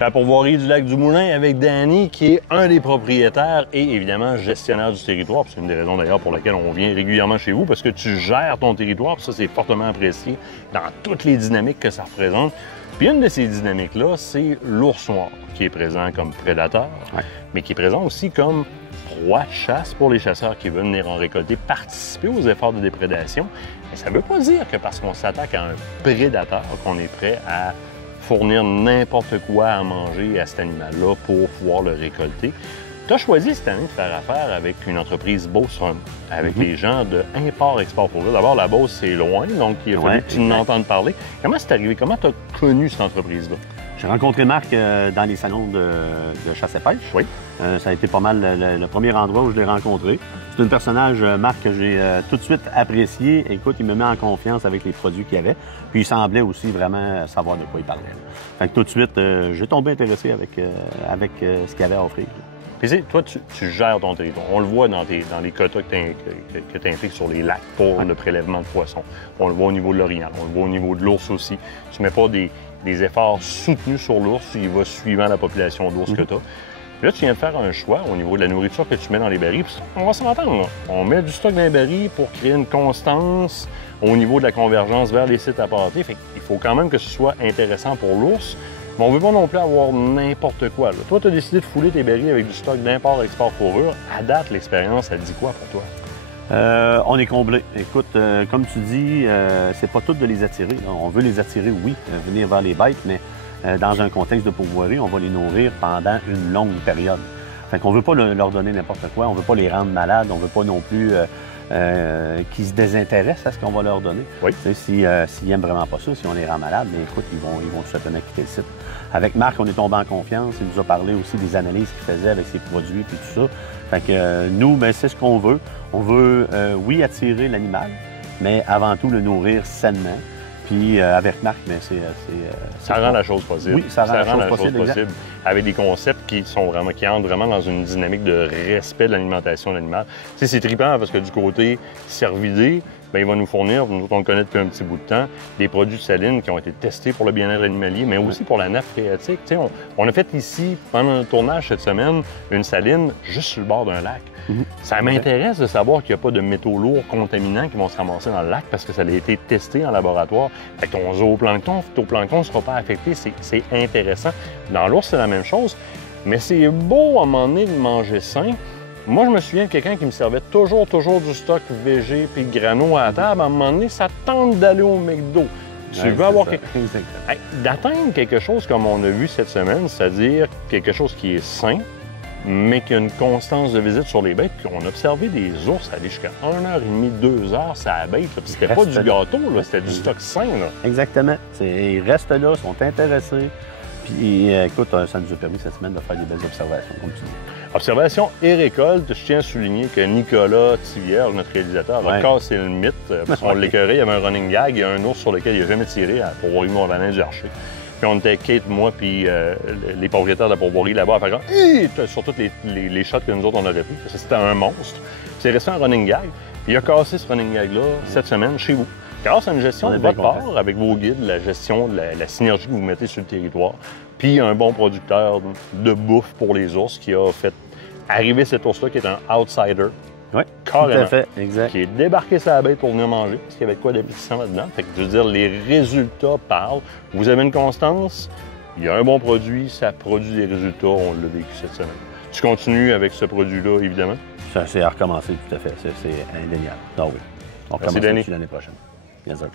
suis à la pourvoirie du lac du Moulin avec Danny, qui est un des propriétaires et évidemment gestionnaire du territoire. C'est une des raisons d'ailleurs pour laquelle on vient régulièrement chez vous, parce que tu gères ton territoire, puis ça c'est fortement apprécié dans toutes les dynamiques que ça représente. Puis une de ces dynamiques-là, c'est l'ours noir, qui est présent comme prédateur, mais qui est présent aussi comme proie de chasse pour les chasseurs qui veulent venir en récolter, participer aux efforts de déprédation. Mais ça ne veut pas dire que parce qu'on s'attaque à un prédateur, qu'on est prêt à fournir n'importe quoi à manger à cet animal-là pour pouvoir le récolter. Tu as choisi cette année de faire affaire avec une entreprise Beauce Run, avec les gens de Import-Export Fourrure. D'abord, la Beauce, c'est loin, donc il a fallu que tu n'entendes parler. Comment c'est arrivé? Comment tu as connu cette entreprise-là? J'ai rencontré Marc dans les salons de chasse et pêche. Oui. Ça a été pas mal le premier endroit où je l'ai rencontré. C'est un personnage, Marc, que j'ai tout de suite apprécié. Écoute, il me met en confiance avec les produits qu'il y avait. Puis il semblait aussi vraiment savoir de quoi il parlait. Fait que tout de suite, j'ai tombé intéressé avec ce qu'il y avait à offrir. Puis toi, tu gères ton territoire. On le voit dans les quotas que tu impliques sur les lacs pour le prélèvement de poissons. On le voit au niveau de l'orignal, on le voit au niveau de l'ours aussi. Tu ne mets pas des efforts soutenus sur l'ours, il va suivant la population d'ours que tu as. Puis là, tu viens de faire un choix au niveau de la nourriture que tu mets dans les barils. Puis on va s'entendre, on met du stock dans les barils pour créer une constance au niveau de la convergence vers les sites à pâté. Fait qu'il faut quand même que ce soit intéressant pour l'ours. Mais on ne veut pas non plus avoir n'importe quoi. Là. Toi, tu as décidé de fouler tes barils avec du stock d'import-export fourrure. À date, l'expérience, elle dit quoi pour toi? On est comblé. Écoute, comme tu dis, c'est pas tout de les attirer. Là. On veut les attirer, oui, venir vers les bêtes, mais dans un contexte de pourvoirie, on va les nourrir pendant une longue période. Fait qu'on veut pas leur donner n'importe quoi, on veut pas les rendre malades, on veut pas non plus qu'ils se désintéressent à ce qu'on va leur donner. Oui. S'ils n'aiment vraiment pas ça, si on les rend malades, bien écoute, ils vont tout simplement quitter le site. Avec Marc, on est tombé en confiance. Il nous a parlé aussi des analyses qu'il faisait avec ses produits et tout ça. Fait que nous, bien, c'est ce qu'on veut. On veut, oui, attirer l'animal, mais avant tout le nourrir sainement. Puis avec Marc, bien, ça rend la chose possible. Oui, ça rend la chose possible. Avec des concepts qui entrent vraiment dans une dynamique de respect de l'alimentation de l'animal. Tu sais, c'est trippant parce que du côté cervidé, bien, il va nous fournir, nous on le connaît depuis un petit bout de temps, des produits de saline qui ont été testés pour le bien-être animalier, mais aussi pour la nappe phréatique. Tu sais, on a fait ici, pendant un tournage cette semaine, une saline juste sur le bord d'un lac. Ça m'intéresse de savoir qu'il n'y a pas de métaux lourds contaminants qui vont se ramasser dans le lac parce que ça a été testé en laboratoire. Fait que ton zooplancton, ne sera pas affecté. C'est intéressant. Dans l'ours, c'est la même chose. Mais c'est beau à un moment donné de manger sain. Moi, je me souviens de quelqu'un qui me servait toujours du stock végé puis grano à la table. À un moment donné, ça tente d'aller au McDo. Tu veux avoir d'atteindre quelque chose comme on a vu cette semaine, c'est-à-dire quelque chose qui est sain, mais qui a une constance de visite sur les bêtes. On a observé des ours aller jusqu'à 1h30, 2h, ça la bête. Puis c'était pas du gâteau, c'était du stock sain. Là. Exactement. Ils restent là, sont intéressés. Puis écoute, ça nous a permis cette semaine de faire des belles observations, comme tu dis. Observation et récolte, je tiens à souligner que Nicolas Tivierge, notre réalisateur, a cassé le mythe. Parce qu'on l'écœurait, il y avait un running gag, il y a un ours sur lequel il n'a jamais tiré pour voir Mont-Valin du Archer. Puis on était Kate, moi, puis les propriétaires de la pourvoirie là-bas à faire comme sur toutes les shots que nous autres on aurait pris. C'était un monstre. C'est resté un running gag. Puis il a cassé ce running gag-là cette semaine chez vous. Grâce à une gestion de votre part, avec vos guides, la gestion de la synergie que vous mettez sur le territoire, puis un bon producteur de bouffe pour les ours qui a fait arriver cet ours-là qui est un outsider. Oui, carrément. tout à fait, exact. Qui est débarqué sa bête pour venir manger, parce qu'il y avait de quoi d'appétissant là-dedans. Fait que je veux dire, les résultats parlent. Vous avez une constance, il y a un bon produit, ça produit des résultats, on l'a vécu cette semaine. Tu continues avec ce produit-là, évidemment? Ça, c'est à recommencer, tout à fait. C'est indéniable. Ah oui. On recommence l'année prochaine. Bien sûr.